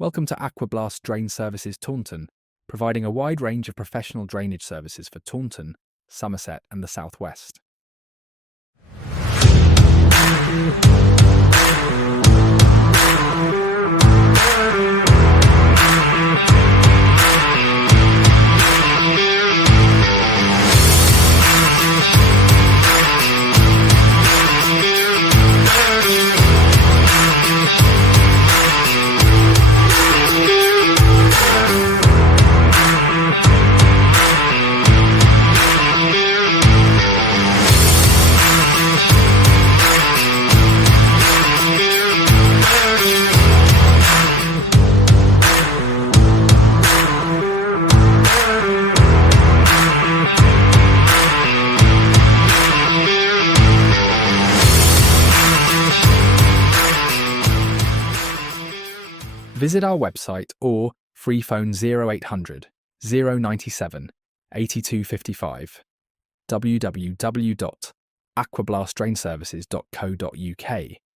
Welcome to Aquablast Drain Services Taunton, providing a wide range of professional drainage services for Taunton, Somerset and the South West. Visit our website or Freephone 0800 097 8255 www.aquablastdrainservices.co.uk